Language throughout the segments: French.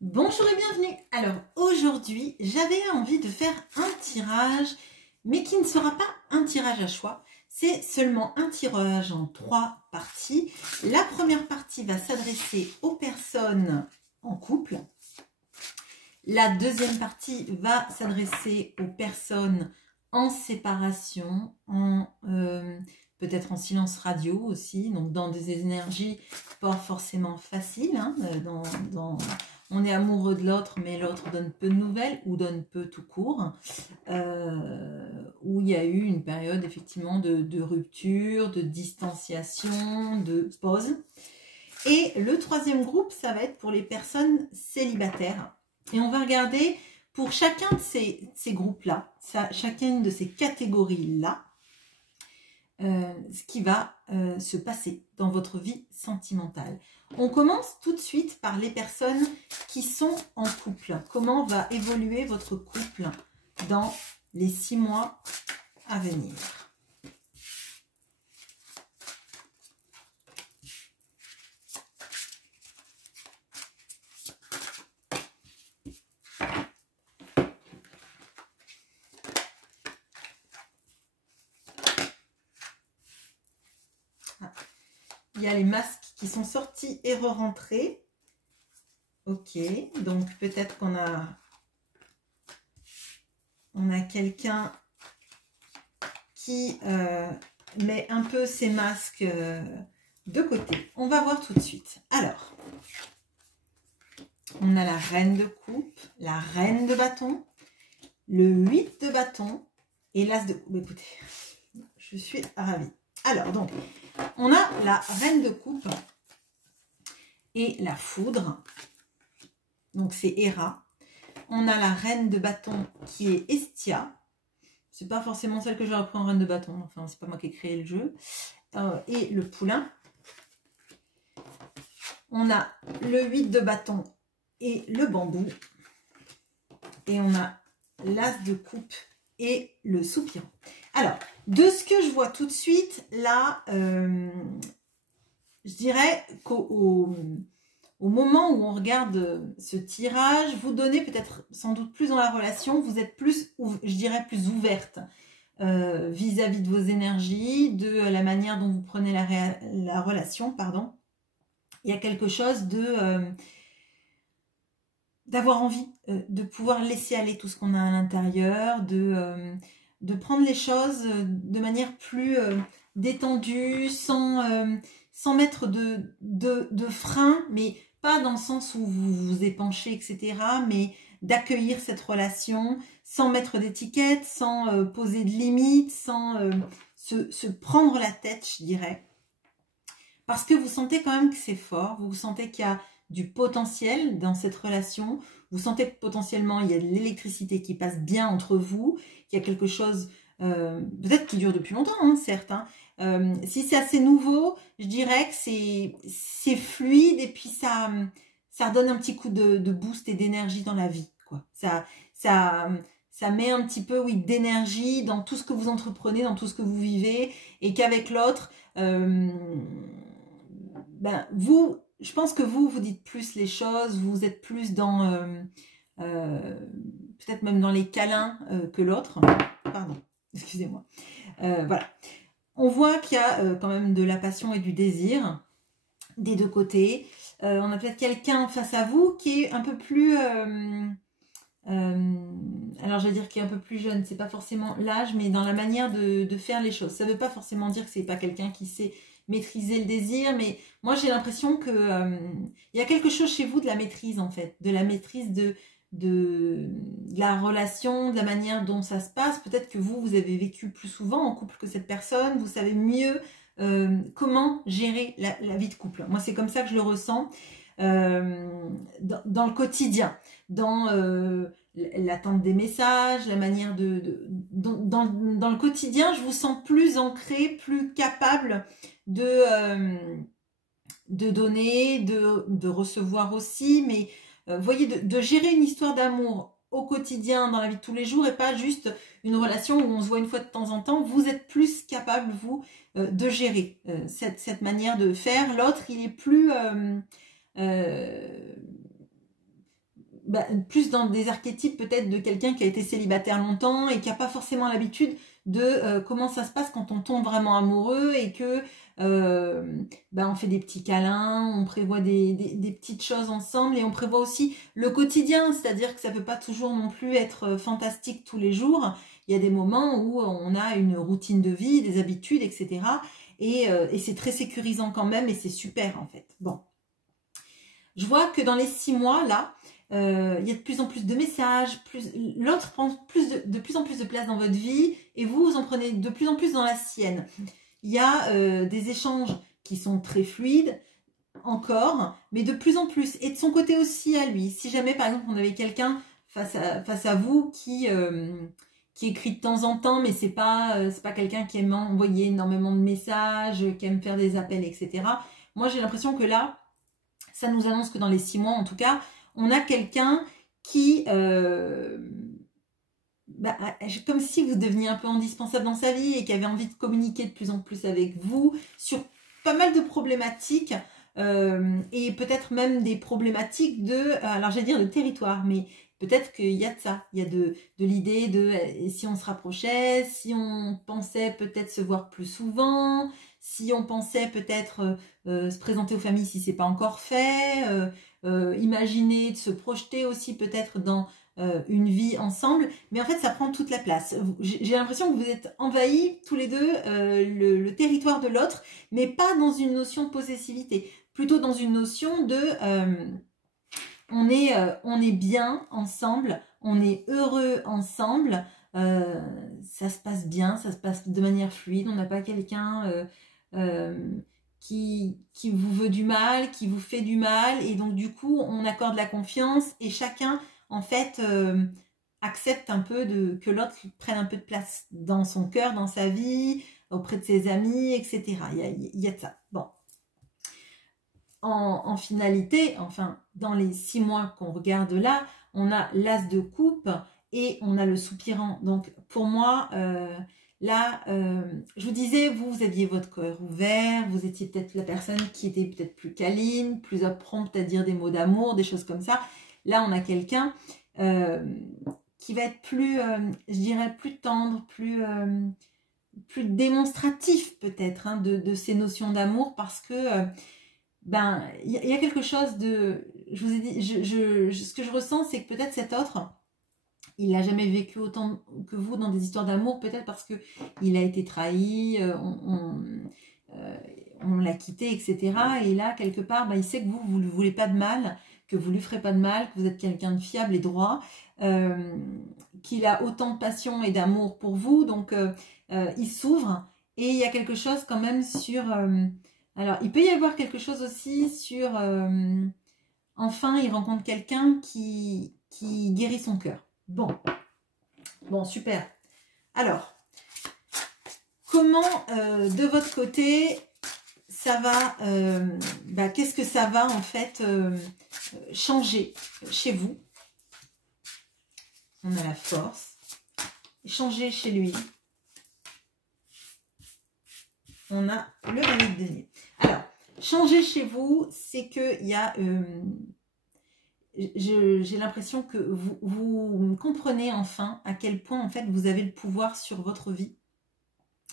Bonjour et bienvenue. Alors aujourd'hui j'avais envie de faire un tirage mais qui ne sera pas un tirage à choix, c'est seulement un tirage en 3 parties. La première partie va s'adresser aux personnes en couple, la deuxième partie va s'adresser aux personnes en séparation, peut-être en silence radio aussi, donc dans des énergies pas forcément faciles, hein, on est amoureux de l'autre, mais l'autre donne peu de nouvelles ou donne peu tout court, où il y a eu une période effectivement de rupture, de distanciation, de pause. Et le troisième groupe, ça va être pour les personnes célibataires. Et on va regarder pour chacun de ces groupes-là, chacune de ces catégories-là, ce qui va se passer dans votre vie sentimentale. On commence tout de suite par les personnes qui sont en couple. Comment va évoluer votre couple dans les 6 mois à venir? Il y a les masques qui sont sortis et re-rentrés. Ok, donc peut-être qu'on a quelqu'un qui met un peu ses masques de côté. On va voir tout de suite. Alors, on a la reine de coupe, la reine de bâton, le 8 de bâton et l'as de coupe. Écoutez, je suis ravie. Alors, donc, on a la reine de coupe et la foudre. Donc, c'est Héra. On a la reine de bâton qui est Estia. C'est pas forcément celle que j'aurais pris en reine de bâton. Enfin, c'est pas moi qui ai créé le jeu. Et le poulain. On a le 8 de bâton et le bambou. Et on a l'as de coupe et le soupirant. Alors, de ce que je vois tout de suite, là, je dirais qu'au moment où on regarde ce tirage, vous donnez peut-être sans doute plus dans la relation, vous êtes plus, je dirais, plus ouverte vis-à-vis de vos énergies, de la manière dont vous prenez la relation, pardon. Il y a quelque chose d'avoir envie de pouvoir laisser aller tout ce qu'on a à l'intérieur, de prendre les choses de manière plus détendue, sans mettre de frein, mais pas dans le sens où vous vous épanchez, etc., mais d'accueillir cette relation sans mettre d'étiquette, sans poser de limites, sans se prendre la tête, je dirais. Parce que vous sentez quand même que c'est fort, vous sentez qu'il y a du potentiel dans cette relation, vous sentez que potentiellement il y a de l'électricité qui passe bien entre vous, qu'il y a quelque chose peut-être qui dure depuis longtemps, hein, certes. Hein. Si c'est assez nouveau, je dirais que c'est fluide et puis ça redonne un petit coup de boost et d'énergie dans la vie, quoi. Ça met un petit peu, oui, d'énergie dans tout ce que vous entreprenez, dans tout ce que vous vivez, et qu'avec l'autre, je pense que vous dites plus les choses, vous êtes plus dans, peut-être même dans les câlins que l'autre. Pardon, excusez-moi. Voilà. On voit qu'il y a quand même de la passion et du désir des deux côtés. On a peut-être quelqu'un face à vous qui est un peu plus... alors je vais dire qu'il est un peu plus jeune, c'est pas forcément l'âge, mais dans la manière de faire les choses. Ça veut pas forcément dire que c'est pas quelqu'un qui sait maîtriser le désir, mais moi j'ai l'impression que il y a quelque chose chez vous de la maîtrise en fait, de la maîtrise de la relation, de la manière dont ça se passe. Peut-être que vous avez vécu plus souvent en couple que cette personne, vous savez mieux comment gérer la vie de couple. Moi c'est comme ça que je le ressens dans le quotidien, dans l'attente des messages, la manière dans le quotidien, je vous sens plus ancré, plus capable de donner, de recevoir aussi, mais vous voyez, de gérer une histoire d'amour au quotidien, dans la vie de tous les jours, et pas juste une relation où on se voit une fois de temps en temps. Vous êtes plus capable, vous, de gérer cette manière de faire. L'autre, il est plus... plus dans des archétypes peut-être de quelqu'un qui a été célibataire longtemps et qui n'a pas forcément l'habitude de comment ça se passe quand on tombe vraiment amoureux et que on fait des petits câlins, on prévoit des petites choses ensemble et on prévoit aussi le quotidien, c'est-à-dire que ça peut pas toujours non plus être fantastique tous les jours. Il y a des moments où on a une routine de vie, des habitudes, etc. Et c'est très sécurisant quand même et c'est super en fait. Bon. Je vois que dans les 6 mois, là, il y a de plus en plus de messages, l'autre prend de plus en plus de place dans votre vie et vous en prenez de plus en plus dans la sienne. Il y a des échanges qui sont très fluides, encore, mais de plus en plus. Et de son côté aussi à lui. Si jamais, par exemple, on avait quelqu'un face à vous qui écrit de temps en temps, mais c'est pas quelqu'un qui aime envoyer énormément de messages, qui aime faire des appels, etc. Moi, j'ai l'impression que là, ça nous annonce que dans les 6 mois, en tout cas, on a quelqu'un qui... comme si vous deveniez un peu indispensable dans sa vie et qui avait envie de communiquer de plus en plus avec vous sur pas mal de problématiques et peut-être même des problématiques alors j'allais dire de territoire, mais peut-être qu'il y a de ça, il y a de l'idée de si on se rapprochait, si on pensait peut-être se voir plus souvent, si on pensait peut-être se présenter aux familles si c'est pas encore fait, imaginer de se projeter aussi peut-être dans une vie ensemble, mais en fait ça prend toute la place. J'ai l'impression que vous êtes envahis tous les deux le territoire de l'autre, mais pas dans une notion de possessivité, plutôt dans une notion de on est bien ensemble, on est heureux ensemble, ça se passe bien, ça se passe de manière fluide, on n'a pas quelqu'un qui vous veut du mal, qui vous fait du mal, et donc du coup on accorde la confiance et chacun en fait accepte un peu que l'autre prenne un peu de place dans son cœur, dans sa vie, auprès de ses amis, etc. Il y a de ça. Bon. En finalité, enfin, dans les 6 mois qu'on regarde là, on a l'as de coupe et on a le soupirant. Donc, pour moi, là, je vous disais, vous aviez votre cœur ouvert, vous étiez peut-être la personne qui était peut-être plus câline, plus prompte à dire des mots d'amour, des choses comme ça. Là, on a quelqu'un qui va être plus, je dirais, plus tendre, plus démonstratif peut-être de ces notions d'amour parce que il y a quelque chose de... Je vous ai dit, ce que je ressens, c'est que peut-être cet autre, il n'a jamais vécu autant que vous dans des histoires d'amour, peut-être parce qu'il a été trahi, on l'a quitté, etc. Et là, quelque part, il sait que vous ne voulez pas de mal, que vous ne lui ferez pas de mal, que vous êtes quelqu'un de fiable et droit, qu'il a autant de passion et d'amour pour vous. Donc, il s'ouvre et il y a quelque chose quand même sur... alors, il peut y avoir quelque chose aussi sur... enfin, il rencontre quelqu'un qui guérit son cœur. Bon, super. Alors, comment, de votre côté, ça va... qu'est-ce que ça va, en fait, changer chez vous? On a la force. Changer chez lui. On a le valet de denier. Alors, changer chez vous, c'est qu'il y a... j'ai l'impression que vous comprenez enfin à quel point en fait vous avez le pouvoir sur votre vie,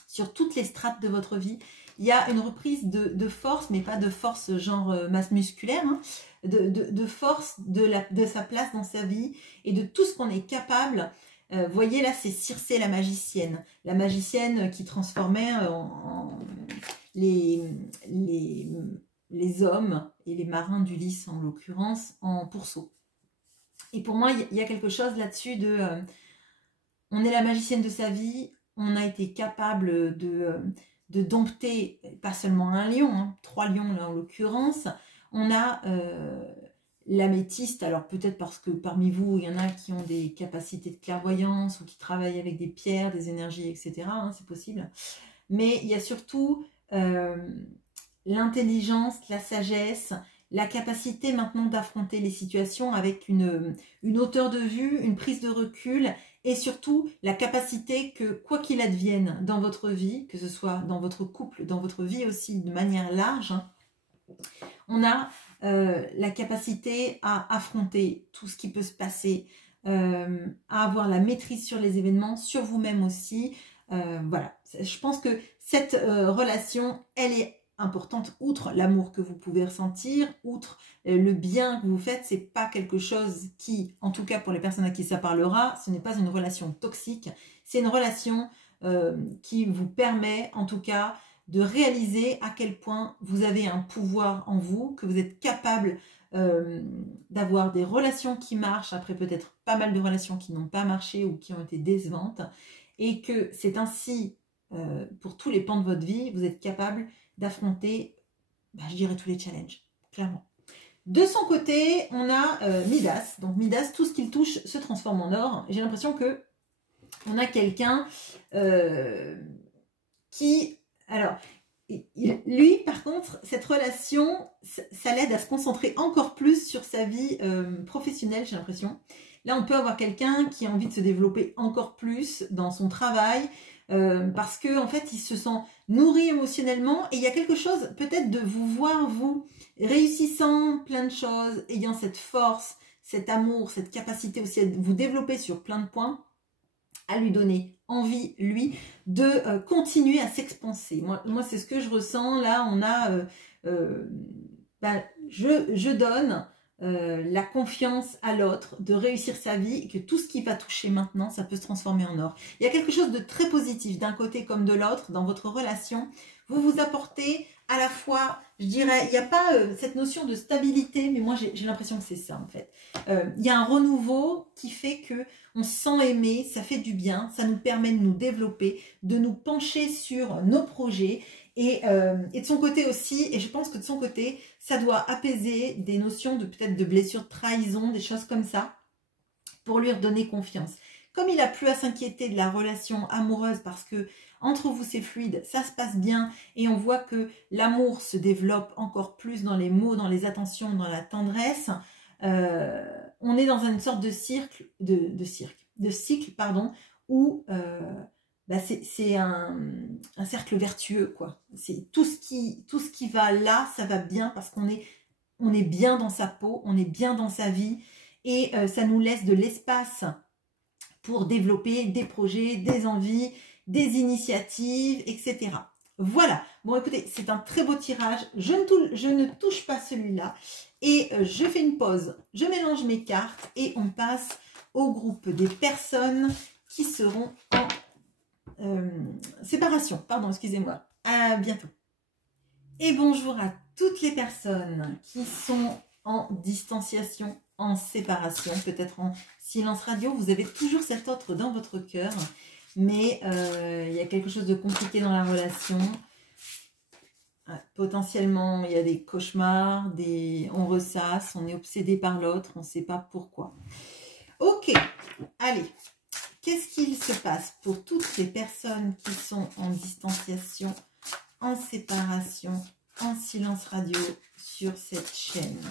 sur toutes les strates de votre vie. Il y a une reprise de force, mais pas de force genre masse musculaire, hein, de force de sa place dans sa vie et de tout ce qu'on est capable. Vous voyez là, c'est Circé la magicienne qui transformait les hommes et les marins d'Ulysse en l'occurrence en pourceaux. Et pour moi, il y a quelque chose là-dessus de... on est la magicienne de sa vie, on a été capable de dompter pas seulement un lion, hein, 3 lions là en l'occurrence. On a l'améthyste, alors peut-être parce que parmi vous, il y en a qui ont des capacités de clairvoyance ou qui travaillent avec des pierres, des énergies, etc. Hein, c'est possible. Mais il y a surtout... l'intelligence, la sagesse, la capacité maintenant d'affronter les situations avec une hauteur de vue, une prise de recul et surtout la capacité que quoi qu'il advienne dans votre vie, que ce soit dans votre couple, dans votre vie aussi de manière large, on a la capacité à affronter tout ce qui peut se passer, à avoir la maîtrise sur les événements, sur vous-même aussi. Voilà, je pense que cette relation, elle est importante, outre l'amour que vous pouvez ressentir, outre le bien que vous faites, c'est pas quelque chose qui, en tout cas pour les personnes à qui ça parlera, ce n'est pas une relation toxique, c'est une relation qui vous permet en tout cas de réaliser à quel point vous avez un pouvoir en vous, que vous êtes capable d'avoir des relations qui marchent, après peut-être pas mal de relations qui n'ont pas marché ou qui ont été décevantes, et que c'est ainsi pour tous les pans de votre vie, vous êtes capable d'affronter, je dirais, tous les challenges, clairement. De son côté, on a Midas. Donc Midas, tout ce qu'il touche se transforme en or. J'ai l'impression que on a quelqu'un qui... Alors, lui, par contre, cette relation, ça l'aide à se concentrer encore plus sur sa vie professionnelle, j'ai l'impression. Là, on peut avoir quelqu'un qui a envie de se développer encore plus dans son travail, parce que en fait il se sent nourri émotionnellement, et il y a quelque chose peut-être de vous voir vous réussissant plein de choses, ayant cette force, cet amour, cette capacité aussi à vous développer sur plein de points, à lui donner envie, lui, de continuer à s'expanser. Moi c'est ce que je ressens. Là on a je donne la confiance à l'autre, de réussir sa vie, et que tout ce qui va toucher maintenant, ça peut se transformer en or. Il y a quelque chose de très positif d'un côté comme de l'autre dans votre relation. Vous vous apportez à la fois, je dirais, il n'y a pas cette notion de stabilité, mais moi j'ai l'impression que c'est ça en fait. Il y a un renouveau qui fait que on se sent aimé, ça fait du bien, ça nous permet de nous développer, de nous pencher sur nos projets. Et de son côté aussi, et je pense que de son côté, ça doit apaiser des notions de peut-être de blessures, de trahison, des choses comme ça, pour lui redonner confiance. Comme il n'a plus à s'inquiéter de la relation amoureuse, parce que entre vous c'est fluide, ça se passe bien, et on voit que l'amour se développe encore plus dans les mots, dans les attentions, dans la tendresse, on est dans une sorte de cycle, où c'est un cercle vertueux, quoi. C'est tout ce qui va là, ça va bien, parce qu'on est bien dans sa peau, on est bien dans sa vie, et ça nous laisse de l'espace pour développer des projets, des envies, des initiatives, etc. Voilà. Bon, écoutez, c'est un très beau tirage. Je ne touche pas celui-là, et je fais une pause, je mélange mes cartes, et on passe au groupe des personnes qui seront en séparation, pardon, excusez-moi. À bientôt. Et bonjour à toutes les personnes qui sont en distanciation, en séparation, peut-être en silence radio. Vous avez toujours cet autre dans votre cœur, mais il y a quelque chose de compliqué dans la relation. Potentiellement, il y a des cauchemars, on ressasse, on est obsédé par l'autre, on ne sait pas pourquoi. Ok, allez. Qu'est-ce qu'il se passe pour toutes les personnes qui sont en distanciation, en séparation, en silence radio sur cette chaîne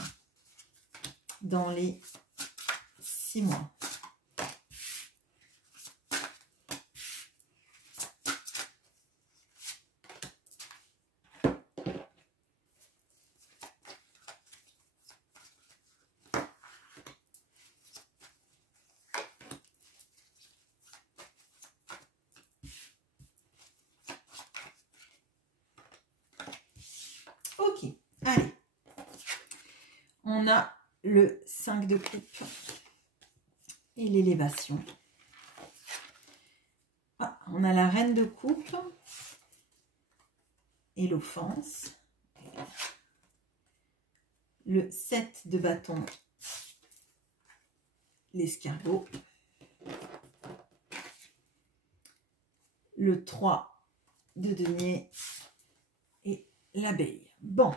dans les 6 mois? Ok, allez. On a le 5 de coupe et l'élévation. Ah, on a la reine de coupe et l'offense. Le 7 de bâton, l'escargot. Le 3 de denier et l'abeille. Bon.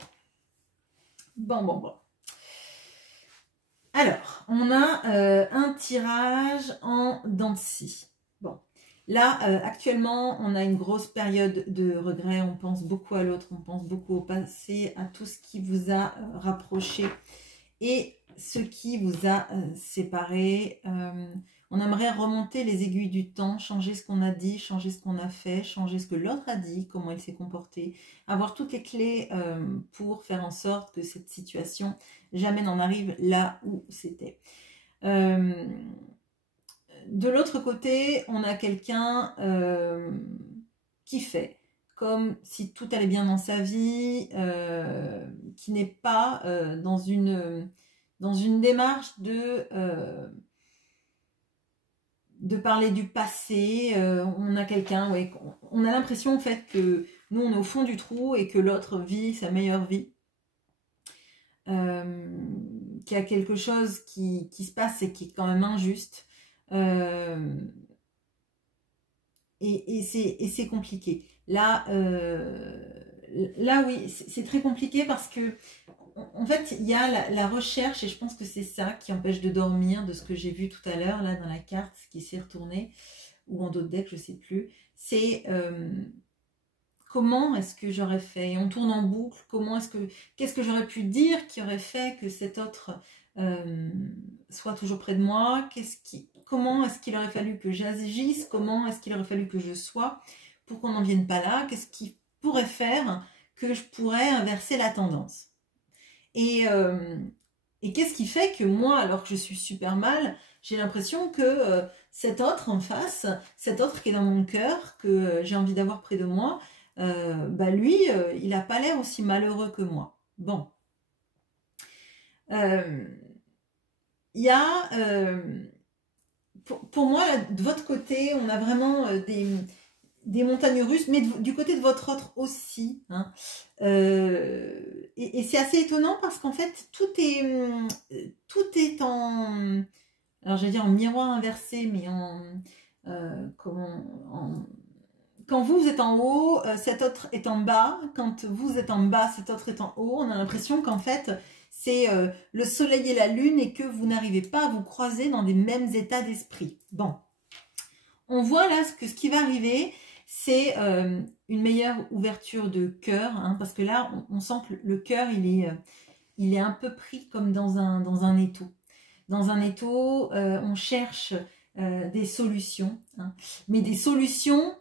Alors, on a un tirage en dents de scie. Bon, là, actuellement, on a une grosse période de regret. On pense beaucoup à l'autre, on pense beaucoup au passé, à tout ce qui vous a rapproché. Et ce qui vous a séparé. On aimerait remonter les aiguilles du temps, changer ce qu'on a dit, changer ce qu'on a fait, changer ce que l'autre a dit, comment il s'est comporté, avoir toutes les clés pour faire en sorte que cette situation jamais n'en arrive là où c'était. De l'autre côté, on a quelqu'un qui fait comme si tout allait bien dans sa vie, qui n'est pas dans une démarche de parler du passé. On a quelqu'un, ouais, on a l'impression en fait que nous on est au fond du trou et que l'autre vit sa meilleure vie. Qu'il y a quelque chose qui se passe et qui est quand même injuste. Et c'est compliqué. Là, oui, c'est très compliqué parce que en fait, il y a la recherche, et je pense que c'est ça qui empêche de dormir, de ce que j'ai vu tout à l'heure, là, dans la carte, qui s'est retournée, ou en d'autres decks, je ne sais plus. C'est comment est-ce que j'aurais fait? Et on tourne en boucle, qu'est-ce que j'aurais pu dire qui aurait fait que cet autre soit toujours près de moi? Comment est-ce qu'il aurait fallu que j'agisse? Comment est-ce qu'il aurait fallu que je sois pour qu'on n'en vienne pas là? Qu'est-ce qui pourrait faire que je pourrais inverser la tendance? Et qu'est-ce qui fait que moi, alors que je suis super mal, j'ai l'impression que cet autre en face, cet autre qui est dans mon cœur, que j'ai envie d'avoir près de moi, lui, il n'a pas l'air aussi malheureux que moi. Bon. Il y a... pour moi, là, de votre côté, on a vraiment des montagnes russes, mais du côté de votre autre aussi. Hein. Et c'est assez étonnant parce qu'en fait, tout est en... Alors, j'allais dire en miroir inversé, mais quand vous êtes en haut, cet autre est en bas. Quand vous êtes en bas, cet autre est en haut. On a l'impression qu'en fait, c'est le soleil et la lune et que vous n'arrivez pas à vous croiser dans des mêmes états d'esprit. Bon, on voit là ce qui va arriver, c'est une meilleure ouverture de cœur, hein, parce que là, on sent que le cœur, il est un peu pris comme dans un étau. Dans un étau, on cherche des solutions, hein, mais des solutions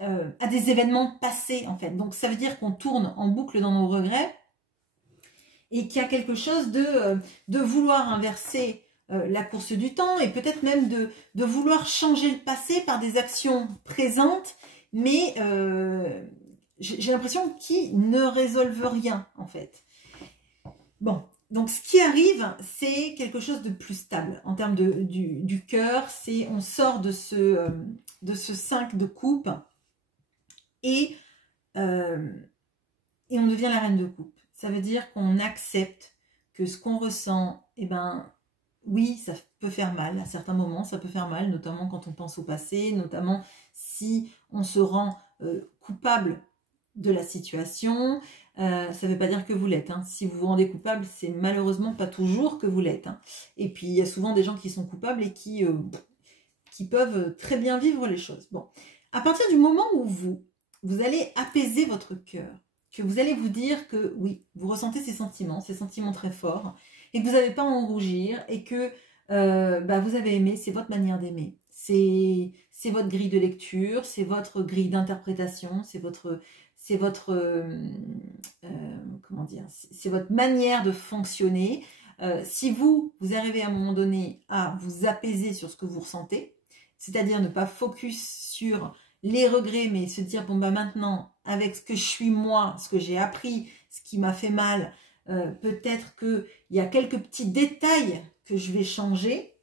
à des événements passés, en fait. Donc, ça veut dire qu'on tourne en boucle dans nos regrets, et qu'il y a quelque chose de vouloir inverser la course du temps et peut-être même de vouloir changer le passé par des actions présentes, mais j'ai l'impression qu'ils ne résolvent rien en fait. Bon, donc ce qui arrive, c'est quelque chose de plus stable en termes du cœur. On sort de ce 5 de coupe et on devient la reine de coupe. Ça veut dire qu'on accepte que ce qu'on ressent, eh ben, oui, ça peut faire mal. À certains moments, ça peut faire mal, notamment quand on pense au passé, notamment si on se rend coupable de la situation. Ça ne veut pas dire que vous l'êtes. Hein. Si vous vous rendez coupable, c'est malheureusement pas toujours que vous l'êtes. Hein. Et puis, il y a souvent des gens qui sont coupables et qui peuvent très bien vivre les choses. Bon, à partir du moment où vous allez apaiser votre cœur, que vous allez vous dire que oui, vous ressentez ces sentiments très forts, et que vous n'avez pas à en rougir, et que vous avez aimé, c'est votre manière d'aimer. C'est votre grille de lecture, c'est votre grille d'interprétation, c'est votre comment dire, c'est votre manière de fonctionner. Si vous arrivez à un moment donné à vous apaiser sur ce que vous ressentez, c'est-à-dire ne pas focus sur les regrets, mais se dire, bon, maintenant, avec ce que je suis moi, ce que j'ai appris, ce qui m'a fait mal, peut-être qu'il y a quelques petits détails que je vais changer,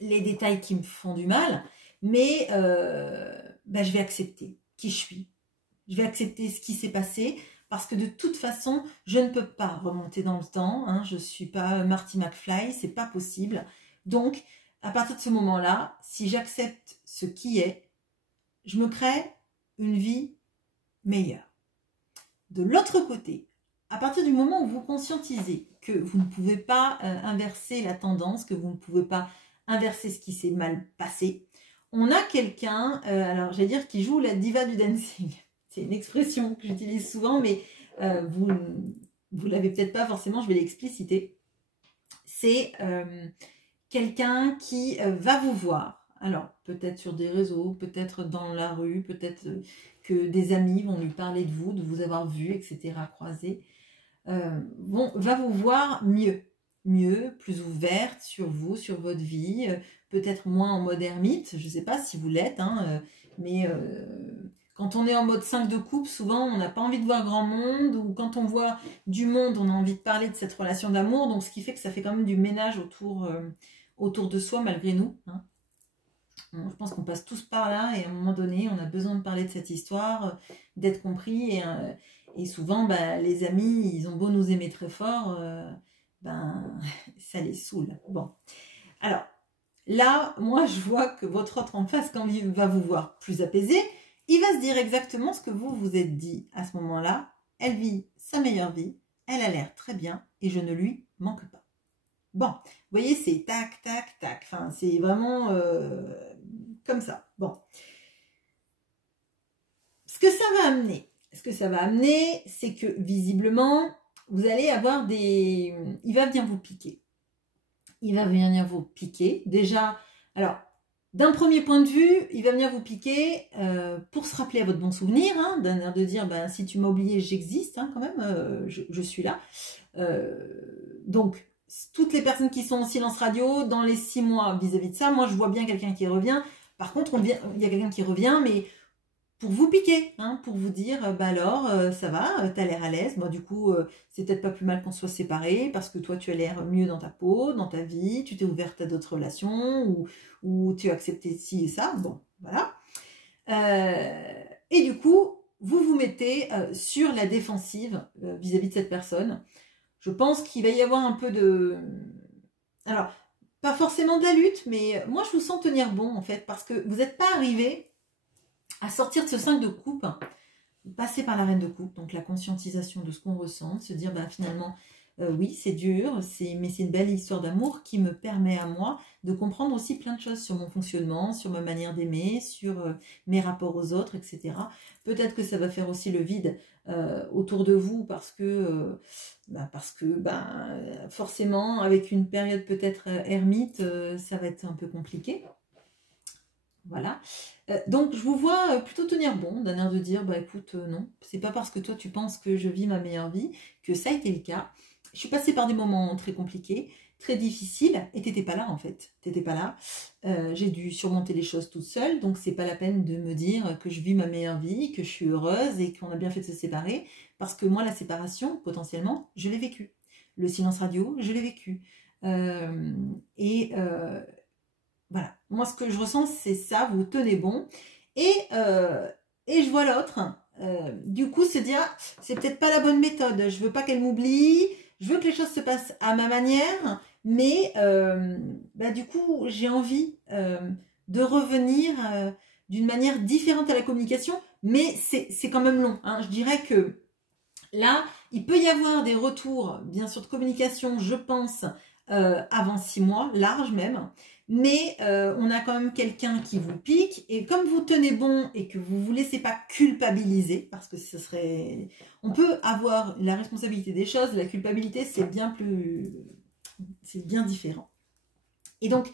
les détails qui me font du mal, mais je vais accepter qui je suis. Je vais accepter ce qui s'est passé, parce que de toute façon, je ne peux pas remonter dans le temps. Hein, je ne suis pas Marty McFly, c'est pas possible. Donc, à partir de ce moment-là, si j'accepte ce qui est, je me crée une vie meilleure. De l'autre côté, à partir du moment où vous conscientisez que vous ne pouvez pas inverser la tendance, que vous ne pouvez pas inverser ce qui s'est mal passé, on a quelqu'un, alors j'allais dire, qui joue la diva du dancing. C'est une expression que j'utilise souvent, mais vous l'avez peut-être pas forcément, je vais l'expliciter. c'est quelqu'un qui va vous voir. Alors, peut-être sur des réseaux, peut-être dans la rue, peut-être que des amis vont lui parler de vous avoir vu, etc., croisé. Va vous voir mieux, plus ouverte sur vous, sur votre vie, peut-être moins en mode ermite, je ne sais pas si vous l'êtes, hein, mais quand on est en mode 5 de coupe, souvent on n'a pas envie de voir grand monde, ou quand on voit du monde, on a envie de parler de cette relation d'amour, donc ce qui fait que ça fait quand même du ménage autour de soi malgré nous, hein. Je pense qu'on passe tous par là et à un moment donné, on a besoin de parler de cette histoire, d'être compris. Et souvent, les amis, ils ont beau nous aimer très fort, ça les saoule. Bon, alors là, moi, je vois que votre autre en face, quand il va vous voir plus apaisé, il va se dire exactement ce que vous vous êtes dit à ce moment-là. Elle vit sa meilleure vie, elle a l'air très bien et je ne lui manque pas. Bon, vous voyez, c'est tac, tac, tac. Enfin, c'est vraiment comme ça. Bon. Ce que ça va amener, c'est que visiblement, vous allez avoir des... Il va venir vous piquer. Il va venir vous piquer. Déjà, alors, d'un premier point de vue, il va venir vous piquer pour se rappeler à votre bon souvenir, hein, d'un air de dire, si tu m'as oublié, j'existe, hein, quand même, je suis là. Donc, toutes les personnes qui sont en silence radio, dans les 6 mois vis-à-vis de ça, moi je vois bien quelqu'un qui revient. Par contre, il y a quelqu'un qui revient, mais pour vous piquer, hein, pour vous dire, alors, ça va, t'as l'air à l'aise. Bon, du coup, c'est peut-être pas plus mal qu'on soit séparés, parce que toi, tu as l'air mieux dans ta peau, dans ta vie, tu t'es ouverte à d'autres relations, ou tu as accepté ci et ça. Bon, voilà. Et du coup, vous vous mettez sur la défensive vis-à-vis de cette personne. Je pense qu'il va y avoir un peu de... Alors, pas forcément de la lutte, mais moi, je vous sens tenir bon, en fait, parce que vous n'êtes pas arrivé à sortir de ce 5 de coupe, passer par la reine de coupe, donc la conscientisation de ce qu'on ressent, se dire, finalement, oui, c'est dur, mais c'est une belle histoire d'amour qui me permet à moi de comprendre aussi plein de choses sur mon fonctionnement, sur ma manière d'aimer, sur mes rapports aux autres, etc. Peut-être que ça va faire aussi le vide autour de vous parce que forcément, avec une période peut-être ermite, ça va être un peu compliqué. Voilà. Donc, je vous vois plutôt tenir bon, d'un air de dire, écoute, non, c'est pas parce que toi, tu penses que je vis ma meilleure vie que ça a été le cas. Je suis passée par des moments très compliqués, très difficiles, et t'étais pas là, en fait. T'étais pas là. J'ai dû surmonter les choses toute seule, donc c'est pas la peine de me dire que je vis ma meilleure vie, que je suis heureuse et qu'on a bien fait de se séparer, parce que moi, la séparation, potentiellement, je l'ai vécue. Le silence radio, je l'ai vécu. Voilà, moi ce que je ressens c'est ça, vous tenez bon. Et je vois l'autre, du coup se dire, c'est peut-être pas la bonne méthode, je veux pas qu'elle m'oublie, je veux que les choses se passent à ma manière, mais du coup j'ai envie de revenir d'une manière différente à la communication, mais c'est quand même long, hein. Je dirais que là, il peut y avoir des retours, bien sûr, de communication, je pense, avant 6 mois, large même. Mais on a quand même quelqu'un qui vous pique. Et comme vous tenez bon et que vous ne vous laissez pas culpabiliser, parce que ce serait... On peut avoir la responsabilité des choses, la culpabilité, c'est bien différent. Et donc,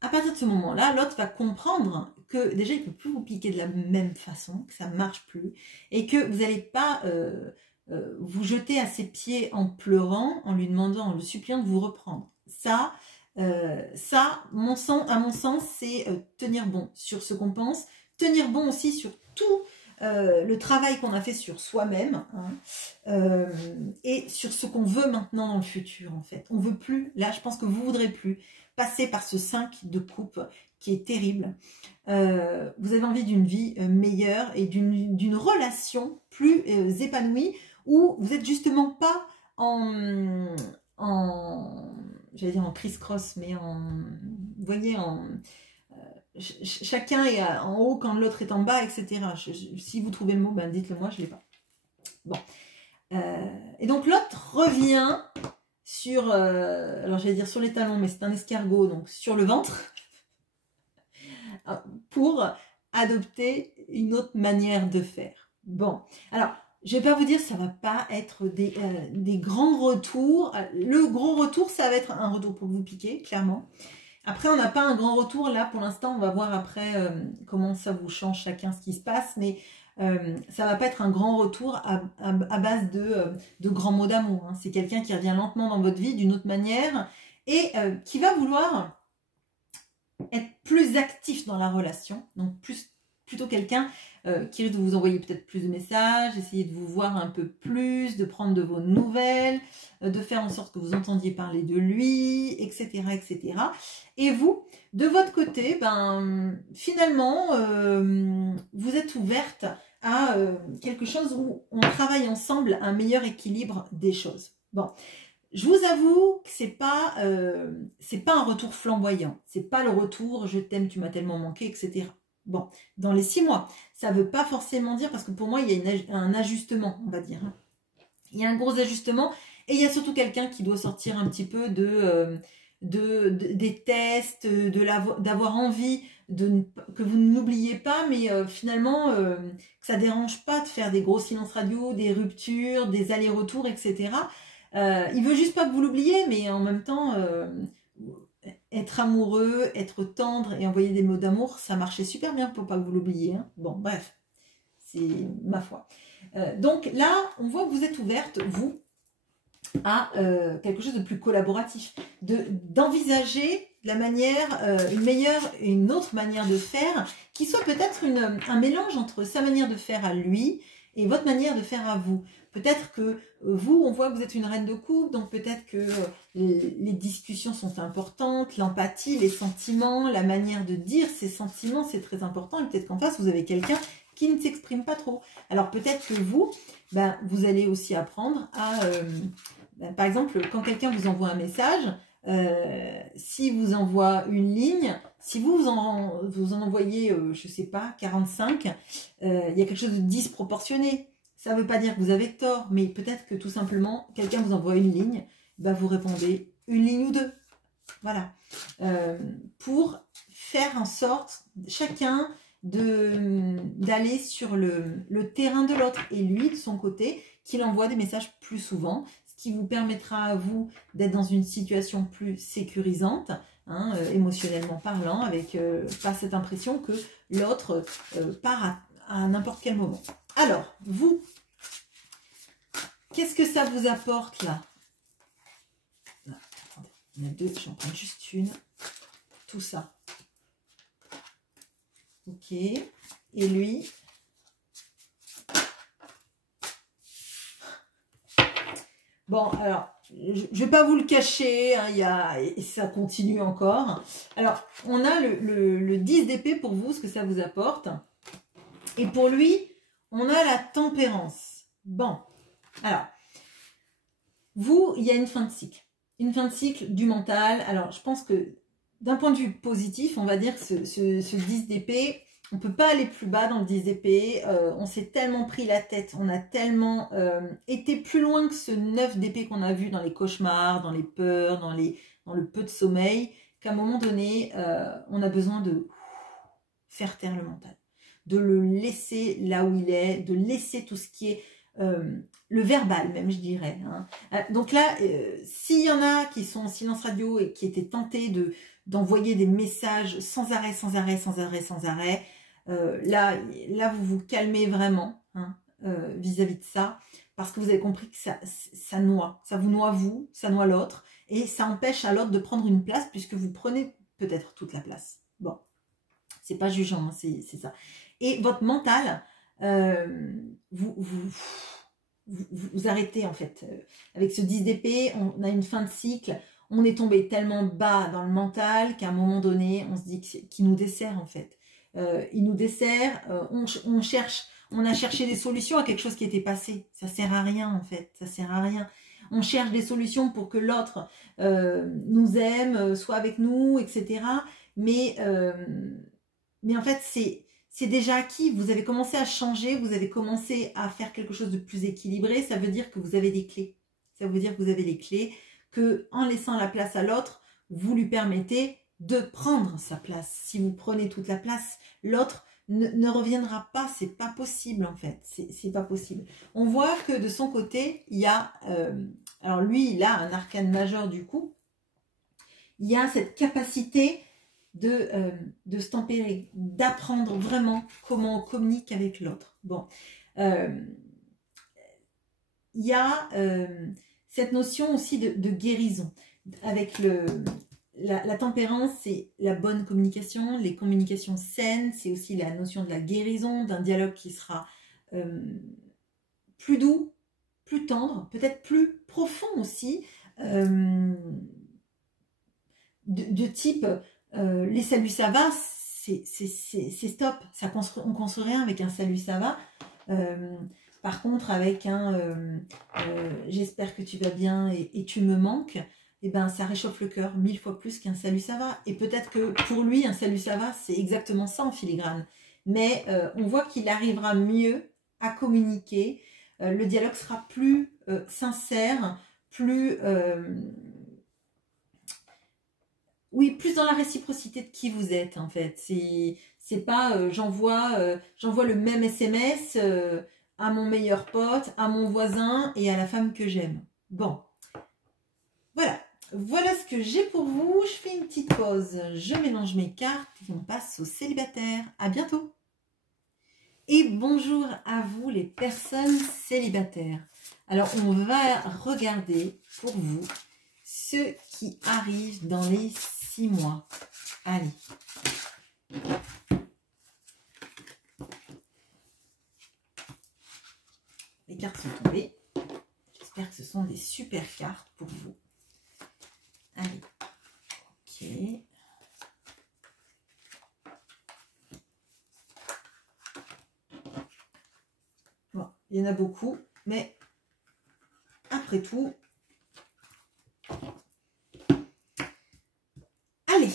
à partir de ce moment-là, l'autre va comprendre que déjà, il ne peut plus vous piquer de la même façon, que ça ne marche plus, et que vous n'allez pas vous jeter à ses pieds en pleurant, en lui demandant, en le suppliant de vous reprendre. Ça, à mon sens, c'est tenir bon sur ce qu'on pense, tenir bon aussi sur tout le travail qu'on a fait sur soi-même, hein, et sur ce qu'on veut maintenant dans le futur, en fait. On veut plus, là, je pense que vous ne voudrez plus passer par ce 5 de coupe qui est terrible. Vous avez envie d'une vie meilleure et d'une relation plus épanouie où vous n'êtes justement pas j'allais dire en criss-cross, mais vous voyez, chacun est en haut quand l'autre est en bas, etc. Si vous trouvez le mot, dites-le moi, je ne l'ai pas. Bon. Et donc l'autre revient sur, alors j'allais dire sur les talons, mais c'est un escargot, donc sur le ventre, pour adopter une autre manière de faire. Bon, alors, je vais pas vous dire, ça va pas être des grands retours. Le gros retour, ça va être un retour pour vous piquer, clairement. Après, on n'a pas un grand retour. Là, pour l'instant, on va voir après comment ça vous change chacun ce qui se passe. Mais ça va pas être un grand retour à base de grands mots d'amour. Hein. C'est quelqu'un qui revient lentement dans votre vie d'une autre manière et qui va vouloir être plus actif dans la relation. Donc, plutôt quelqu'un qui risque de vous envoyer peut-être plus de messages, essayer de vous voir un peu plus, de prendre de vos nouvelles, de faire en sorte que vous entendiez parler de lui, etc., etc. Et vous, de votre côté, ben, finalement, vous êtes ouverte à quelque chose où on travaille ensemble un meilleur équilibre des choses. Bon, je vous avoue que c'est pas un retour flamboyant, c'est pas le retour « je t'aime, tu m'as tellement manqué », etc. Bon, dans les 6 mois, ça ne veut pas forcément dire, parce que pour moi, il y a un ajustement, on va dire. Il y a un gros ajustement, et il y a surtout quelqu'un qui doit sortir un petit peu des tests, d'avoir envie que vous ne l'oubliez pas, mais finalement, que ça ne dérange pas de faire des gros silences radio, des ruptures, des allers-retours, etc. Il veut juste pas que vous l'oubliez, mais en même temps... être amoureux, être tendre et envoyer des mots d'amour, ça marchait super bien pour pas que vous l'oubliez. Hein. Bon, bref, c'est ma foi. Donc là, on voit que vous êtes ouverte, vous, à quelque chose de plus collaboratif, d'envisager la manière, une autre manière de faire, qui soit peut-être un mélange entre sa manière de faire à lui et votre manière de faire à vous. Peut-être que vous, on voit que vous êtes une reine de couple, donc peut-être que les discussions sont importantes, l'empathie, les sentiments, la manière de dire ses sentiments, c'est très important. Et peut-être qu'en face, vous avez quelqu'un qui ne s'exprime pas trop. Alors peut-être que vous, ben, vous allez aussi apprendre à... par exemple, quand quelqu'un vous envoie un message, si vous envoie une ligne, si vous en envoyez, je ne sais pas, 45, il y a quelque chose de disproportionné. Ça ne veut pas dire que vous avez tort, mais peut-être que tout simplement, quelqu'un vous envoie une ligne, bah vous répondez une ligne ou deux. Voilà. Pour faire en sorte, chacun, d'aller sur le terrain de l'autre. Et lui, de son côté, qu'il envoie des messages plus souvent, ce qui vous permettra à vous d'être dans une situation plus sécurisante, hein, émotionnellement parlant, avec pas cette impression que l'autre part à n'importe quel moment. Alors, vous, qu'est-ce que ça vous apporte là? Attendez, il y en a deux, j'en prends juste une. Tout ça. Ok. Et lui? Bon, alors, je ne vais pas vous le cacher, hein, et ça continue encore. Alors, on a le 10 d'épée pour vous, ce que ça vous apporte. Et pour lui, on a la tempérance. Bon, alors, vous, il y a une fin de cycle. Une fin de cycle du mental. Alors, je pense que d'un point de vue positif, on va dire que ce 10 d'épée, on ne peut pas aller plus bas dans le 10 d'épée. On s'est tellement pris la tête, on a tellement été plus loin que ce 9 d'épée qu'on a vu dans les cauchemars, dans les peurs, dans le peu de sommeil, qu'à un moment donné, on a besoin de faire taire le mental, de le laisser là où il est, de laisser tout ce qui est le verbal même, je dirais. Hein. Donc là, s'il y en a qui sont en silence radio et qui étaient tentés d'envoyer des messages sans arrêt, sans arrêt, sans arrêt, sans arrêt, là, vous vous calmez vraiment hein, vis-à-vis de ça, parce que vous avez compris que ça noie. Ça vous noie vous, ça noie l'autre, et ça empêche à l'autre de prendre une place, puisque vous prenez peut-être toute la place. Bon, c'est pas jugeant, hein, c'est ça. Et votre mental, vous arrêtez en fait. Avec ce 10 d'épée, on a une fin de cycle, on est tombé tellement bas dans le mental qu'à un moment donné, on se dit qu'il nous dessert en fait. Il nous dessert, on a cherché des solutions à quelque chose qui était passé. Ça sert à rien en fait, ça sert à rien. On cherche des solutions pour que l'autre nous aime, soit avec nous, etc. Mais en fait, c'est déjà acquis. Vous avez commencé à changer, vous avez commencé à faire quelque chose de plus équilibré. Ça veut dire que vous avez des clés. Ça veut dire que vous avez les clés, que en laissant la place à l'autre, vous lui permettez de prendre sa place. Si vous prenez toute la place, l'autre ne reviendra pas, c'est pas possible en fait, c'est pas possible. On voit que de son côté, il y a, alors lui, il a un arcane majeur du coup, il y a cette capacité de se tempérer, d'apprendre vraiment comment on communique avec l'autre. Bon, il y a cette notion aussi de guérison. Avec la tempérance, c'est la bonne communication, les communications saines, c'est aussi la notion de la guérison, d'un dialogue qui sera plus doux, plus tendre, peut-être plus profond aussi, de type les saluts ça va, c'est stop, on construit rien avec un salut ça va. Par contre, avec un j'espère que tu vas bien et tu me manques, eh ben, ça réchauffe le cœur 1000 fois plus qu'un salut ça va. Et peut-être que pour lui, un salut ça va, c'est exactement ça en filigrane. Mais on voit qu'il arrivera mieux à communiquer. Le dialogue sera plus sincère, plus... oui, plus dans la réciprocité de qui vous êtes en fait. C'est pas j'envoie le même SMS à mon meilleur pote, à mon voisin et à la femme que j'aime. Bon, voilà ce que j'ai pour vous. Je fais une petite pause, je mélange mes cartes et on passe aux célibataires. À bientôt. Et bonjour à vous les personnes célibataires. Alors on va regarder pour vous ce qui arrive dans les 6 mois. Allez. Les cartes sont tombées. J'espère que ce sont des super cartes pour vous. Allez. Ok. Bon, il y en a beaucoup, mais après tout... Allez,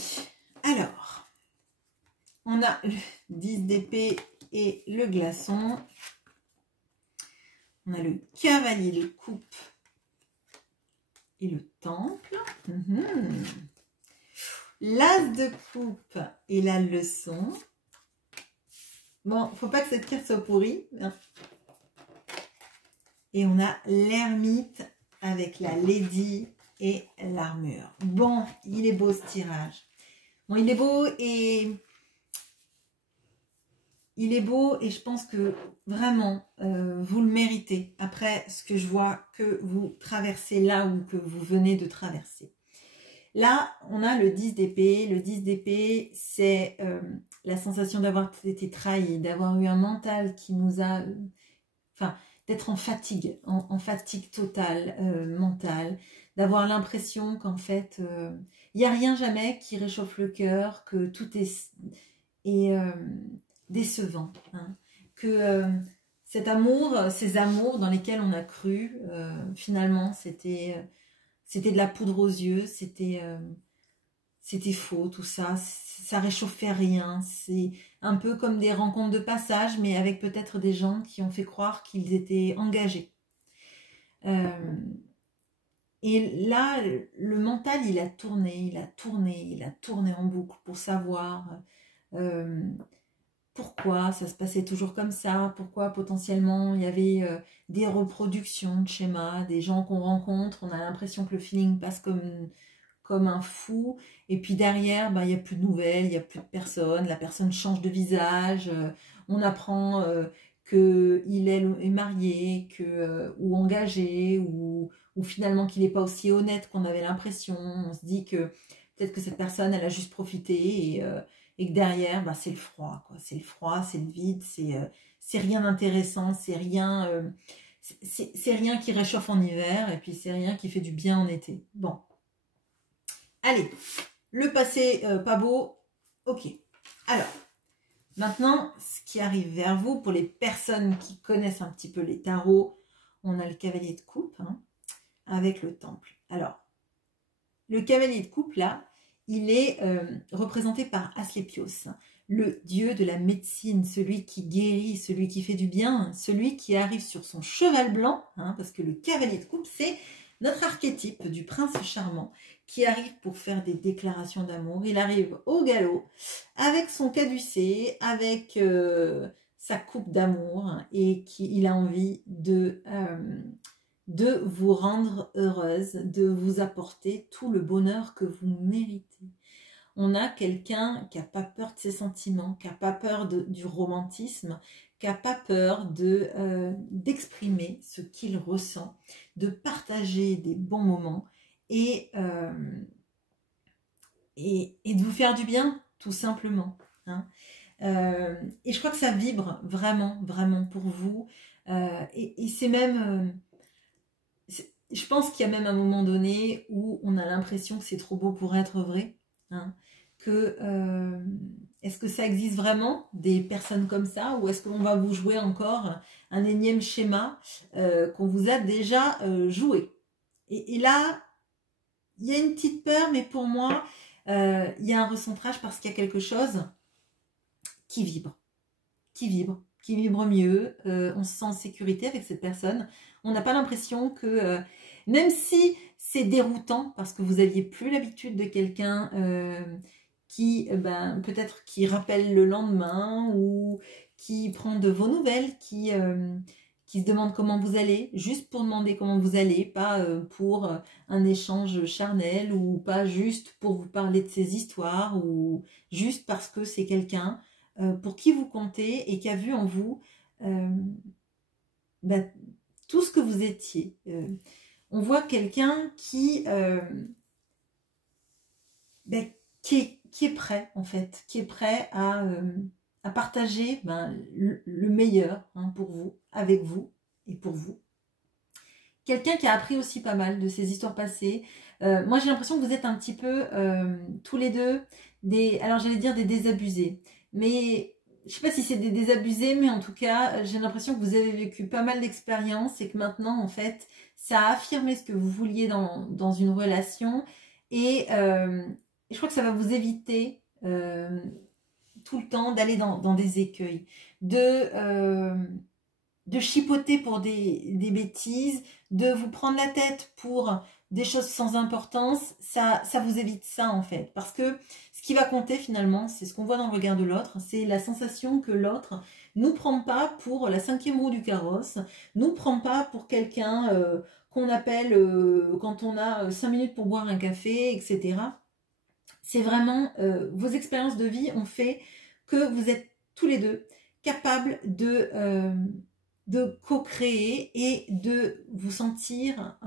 alors, on a le 10 d'épée et le glaçon. On a le cavalier de coupe et le temple. L'as de coupe et la leçon. Bon, faut pas que cette carte soit pourrie. Hein. Et on a l'ermite avec la lady et l'armure. Bon, il est beau ce tirage. Bon, il est beau et je pense que vraiment, vous le méritez. Après ce que je vois que vous traversez là ou que vous venez de traverser. Là, on a le 10 d'épée. Le 10 d'épée, c'est la sensation d'avoir été trahi, d'avoir eu un mental qui nous a... Enfin, d'être en fatigue, en fatigue totale, mentale, d'avoir l'impression qu'en fait, il n'y a rien jamais qui réchauffe le cœur, que tout est décevant. Hein, que cet amour, ces amours dans lesquels on a cru, finalement, c'était de la poudre aux yeux, c'était faux, tout ça, ça réchauffait rien, c'est un peu comme des rencontres de passage, mais avec peut-être des gens qui ont fait croire qu'ils étaient engagés. Et là, le mental, il a tourné en boucle pour savoir pourquoi ça se passait toujours comme ça, pourquoi potentiellement il y avait des reproductions de schémas, des gens qu'on rencontre, on a l'impression que le feeling passe comme un fou, et puis derrière, ben, il n'y a plus de nouvelles, il n'y a plus de personne, la personne change de visage, on apprend qu'il est marié, ou engagé, ou finalement qu'il n'est pas aussi honnête qu'on avait l'impression, on se dit que peut-être que cette personne, elle a juste profité, et que derrière, ben, c'est le froid, quoi. C'est le froid, c'est le vide, c'est rien d'intéressant, c'est rien qui réchauffe en hiver, et puis c'est rien qui fait du bien en été. Bon. Allez, le passé pas beau, ok. Alors, maintenant, ce qui arrive vers vous, pour les personnes qui connaissent un petit peu les tarots, on a le cavalier de coupe, hein, avec le temple. Alors, le cavalier de coupe, là, il est représenté par Asclépios, hein, le dieu de la médecine, celui qui guérit, celui qui fait du bien, celui qui arrive sur son cheval blanc, hein, parce que le cavalier de coupe, c'est notre archétype du prince charmant, qui arrive pour faire des déclarations d'amour. Il arrive au galop avec son caducée, avec sa coupe d'amour et il a envie de vous rendre heureuse, de vous apporter tout le bonheur que vous méritez. On a quelqu'un qui n'a pas peur de ses sentiments, qui n'a pas peur du romantisme, qui n'a pas peur d'exprimer ce qu'il ressent, de partager des bons moments et de vous faire du bien, tout simplement. Hein. Et je crois que ça vibre vraiment, vraiment pour vous. Et c'est même... je pense qu'il y a même un moment donné où on a l'impression que c'est trop beau pour être vrai. Hein, est-ce que ça existe vraiment, des personnes comme ça, ou est-ce qu'on va vous jouer encore un énième schéma qu'on vous a déjà joué? Et là, il y a une petite peur, mais pour moi, il y a un recentrage parce qu'il y a quelque chose qui vibre, qui vibre mieux. On se sent en sécurité avec cette personne. On n'a pas l'impression que, même si c'est déroutant parce que vous n'aviez plus l'habitude de quelqu'un qui, peut-être qui rappelle le lendemain ou qui prend de vos nouvelles, qui se demande comment vous allez, juste pour demander comment vous allez, pas pour un échange charnel ou pas juste pour vous parler de ses histoires ou juste parce que c'est quelqu'un pour qui vous comptez et qui a vu en vous tout ce que vous étiez. On voit quelqu'un qui est prêt, en fait, qui est prêt à partager le meilleur pour vous, avec vous et pour vous. Quelqu'un qui a appris aussi pas mal de ses histoires passées. Moi, j'ai l'impression que vous êtes un petit peu tous les deux alors j'allais dire des désabusés. Mais je sais pas si c'est des désabusés, mais en tout cas, j'ai l'impression que vous avez vécu pas mal d'expériences et que maintenant, en fait, ça a affirmé ce que vous vouliez dans une relation. Et je crois que ça va vous éviter tout le temps d'aller dans des écueils, de chipoter pour des bêtises, de vous prendre la tête pour des choses sans importance. Ça vous évite ça, en fait. Parce que ce qui va compter, finalement, c'est ce qu'on voit dans le regard de l'autre. C'est la sensation que l'autre nous prend pas pour la 5e roue du carrosse, nous prend pas pour quelqu'un qu'on appelle quand on a 5 minutes pour boire un café, etc. C'est vraiment vos expériences de vie ont fait que vous êtes tous les deux capables de co-créer et de vous sentir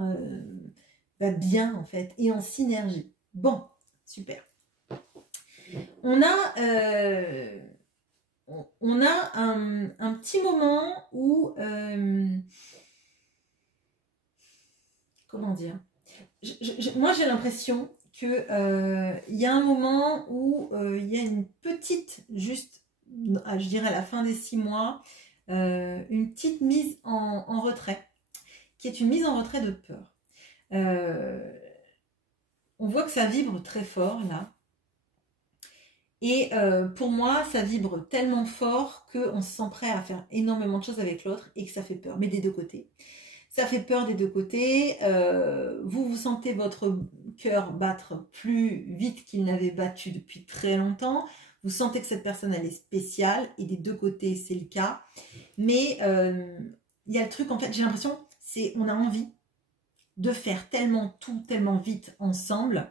bien, en fait, et en synergie. Bon, super. On a un petit moment où comment dire, moi j'ai l'impression que il y a un moment où il y a une petite, juste je dirais à la fin des 6 mois, une petite mise en retrait, qui est une mise en retrait de peur. On voit que ça vibre très fort là. Et pour moi, ça vibre tellement fort qu'on se sent prêt à faire énormément de choses avec l'autre et que ça fait peur, mais des deux côtés. Ça fait peur des deux côtés. Vous sentez votre cœur battre plus vite qu'il n'avait battu depuis très longtemps. Vous sentez que cette personne, elle est spéciale et des deux côtés, c'est le cas. Mais il y a le truc, en fait, j'ai l'impression, on a envie de faire tellement tout, tellement vite ensemble.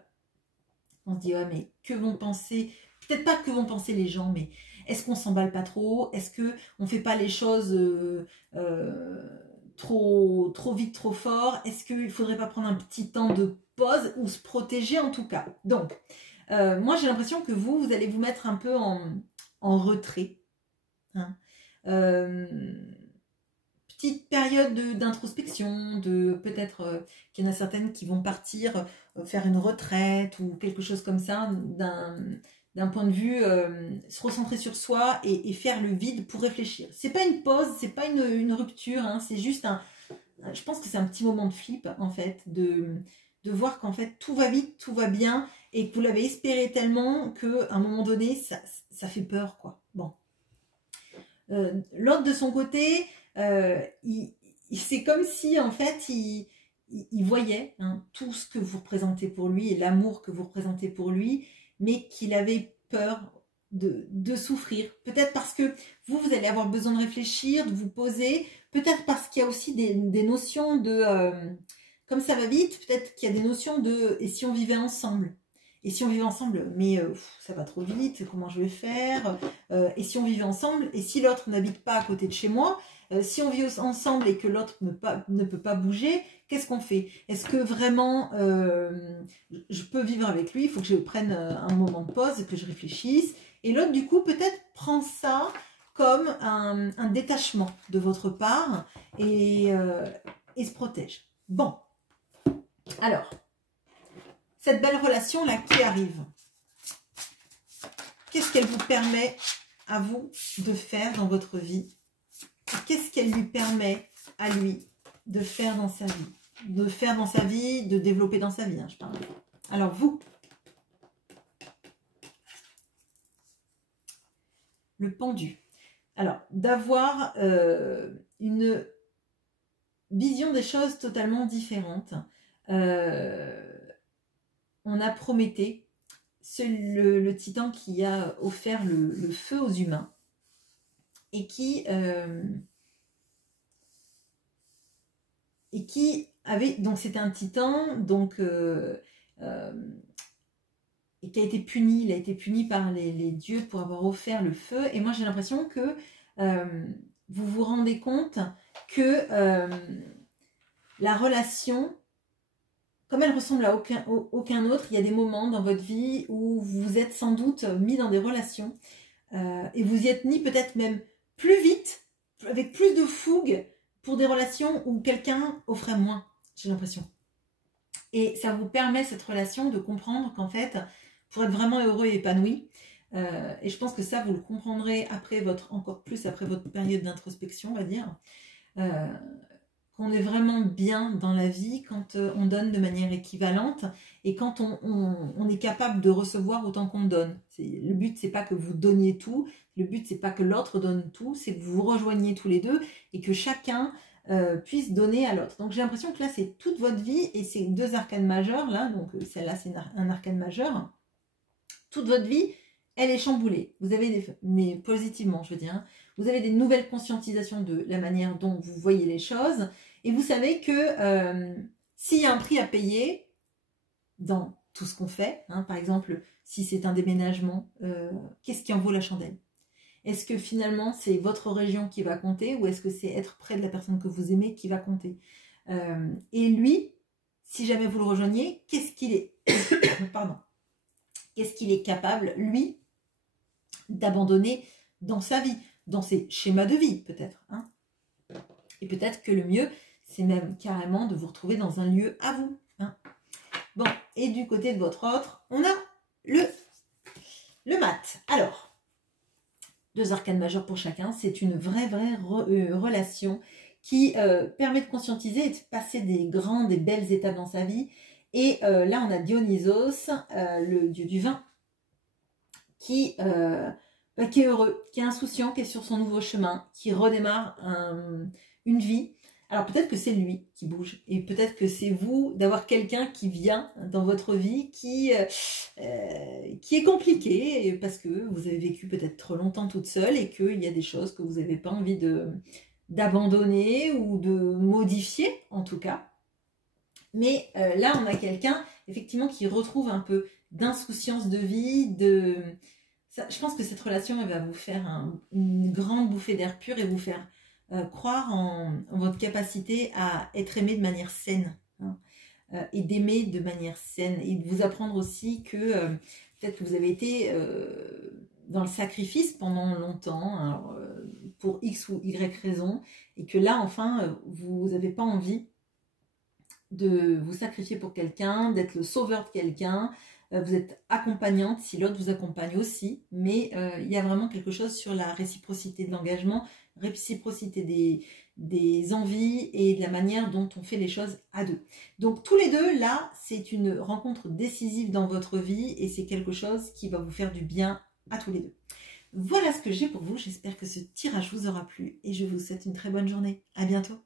On se dit, ouais, mais que vont penser... Peut-être pas que vont penser les gens, mais est-ce qu'on s'emballe pas trop? Est-ce qu'on fait pas les choses trop vite, trop fort? Est-ce qu'il faudrait pas prendre un petit temps de pause ou se protéger en tout cas? Donc, moi j'ai l'impression que vous allez vous mettre un peu en retrait. Hein. Petite période d'introspection, peut-être qu'il y en a certaines qui vont partir faire une retraite ou quelque chose comme ça, d'un point de vue se recentrer sur soi et faire le vide pour réfléchir. C'est pas une pause, c'est pas une rupture, hein, c'est juste je pense que c'est un petit moment de flip en fait, de voir qu'en fait tout va vite, tout va bien et que vous l'avez espéré tellement qu'à un moment donné ça fait peur quoi. Bon. L'autre de son côté, c'est comme si en fait il il voyait hein, tout ce que vous représentez pour lui et l'amour que vous représentez pour lui, mais qu'il avait peur de souffrir. Peut-être parce que vous allez avoir besoin de réfléchir, de vous poser, peut-être parce qu'il y a aussi des notions de... comme ça va vite, peut-être qu'il y a des notions de « et si on vivait ensemble ?» Et si on vivait ensemble, mais ça va trop vite, comment je vais faire? Et si on vivait ensemble, et si l'autre n'habite pas à côté de chez moi, si on vit ensemble et que l'autre ne peut pas bouger, qu'est-ce qu'on fait? Est-ce que vraiment je peux vivre avec lui? Il faut que je prenne un moment de pause, que je réfléchisse. Et l'autre, du coup, peut-être prend ça comme un détachement de votre part et se protège. Bon, alors... Cette belle relation-là qui arrive, qu'est-ce qu'elle vous permet à vous de faire dans votre vie? Qu'est-ce qu'elle lui permet à lui de faire dans sa vie? De faire dans sa vie, de développer dans sa vie, hein, je parle. Alors vous, le pendu. Alors, d'avoir une vision des choses totalement différente. On a Prométhée, le titan qui a offert le feu aux humains et qui avait, donc c'était un titan, donc et qui a été puni, il a été puni par les dieux pour avoir offert le feu. Et moi j'ai l'impression que vous vous rendez compte que la relation, comme elle ressemble à aucun autre, il y a des moments dans votre vie où vous êtes sans doute mis dans des relations et vous y êtes mis peut-être même plus vite, avec plus de fougue pour des relations où quelqu'un offrait moins, j'ai l'impression. Et ça vous permet, cette relation, de comprendre qu'en fait, pour être vraiment heureux et épanoui, et je pense que ça, vous le comprendrez encore plus après votre période d'introspection, on va dire, qu'on est vraiment bien dans la vie quand on donne de manière équivalente et quand on est capable de recevoir autant qu'on donne. Le but, c'est pas que vous donniez tout, le but, c'est pas que l'autre donne tout, c'est que vous vous rejoigniez tous les deux et que chacun puisse donner à l'autre. Donc j'ai l'impression que là, c'est toute votre vie et c'est 2 arcanes majeures, là, donc celle-là, c'est un arcane majeur. Toute votre vie, elle est chamboulée. Vous avez mais positivement, je veux dire, hein, vous avez des nouvelles conscientisations de la manière dont vous voyez les choses. Et vous savez que s'il y a un prix à payer dans tout ce qu'on fait, hein, par exemple, si c'est un déménagement, qu'est-ce qui en vaut la chandelle? Est-ce que finalement, c'est votre région qui va compter ou est-ce que c'est être près de la personne que vous aimez qui va compter? Et lui, si jamais vous le rejoignez, qu'est-ce qu'il est pardon, qu'est-ce qu'il est capable, lui, d'abandonner dans sa vie, dans ses schémas de vie, peut-être, hein? Et peut-être que le mieux, c'est même carrément de vous retrouver dans un lieu à vous, hein? Bon, et du côté de votre autre, on a le mat. Alors, 2 arcanes majeures pour chacun, c'est une vraie relation qui permet de conscientiser et de passer des grandes et belles étapes dans sa vie. Et là, on a Dionysos, le dieu du vin, qui est heureux, qui est insouciant, qui est sur son nouveau chemin, qui redémarre une vie. Alors peut-être que c'est lui qui bouge et peut-être que c'est vous d'avoir quelqu'un qui vient dans votre vie qui est compliqué parce que vous avez vécu peut-être trop longtemps toute seule et qu'il y a des choses que vous n'avez pas envie d'abandonner ou de modifier en tout cas. Mais là on a quelqu'un effectivement qui retrouve un peu d'insouciance de vie, je pense que cette relation elle va vous faire une grande bouffée d'air pur et vous faire croire en votre capacité à être aimé de manière saine, hein, et d'aimer de manière saine et de vous apprendre aussi que peut-être que vous avez été dans le sacrifice pendant longtemps, alors, pour X ou Y raison, et que là enfin vous n'avez pas envie de vous sacrifier pour quelqu'un, d'être le sauveur de quelqu'un. Vous êtes accompagnante si l'autre vous accompagne aussi, mais il y a vraiment quelque chose sur la réciprocité de l'engagement, réciprocité des envies et de la manière dont on fait les choses à deux. Donc tous les deux, là, c'est une rencontre décisive dans votre vie et c'est quelque chose qui va vous faire du bien à tous les deux. Voilà ce que j'ai pour vous, j'espère que ce tirage vous aura plu et je vous souhaite une très bonne journée. À bientôt.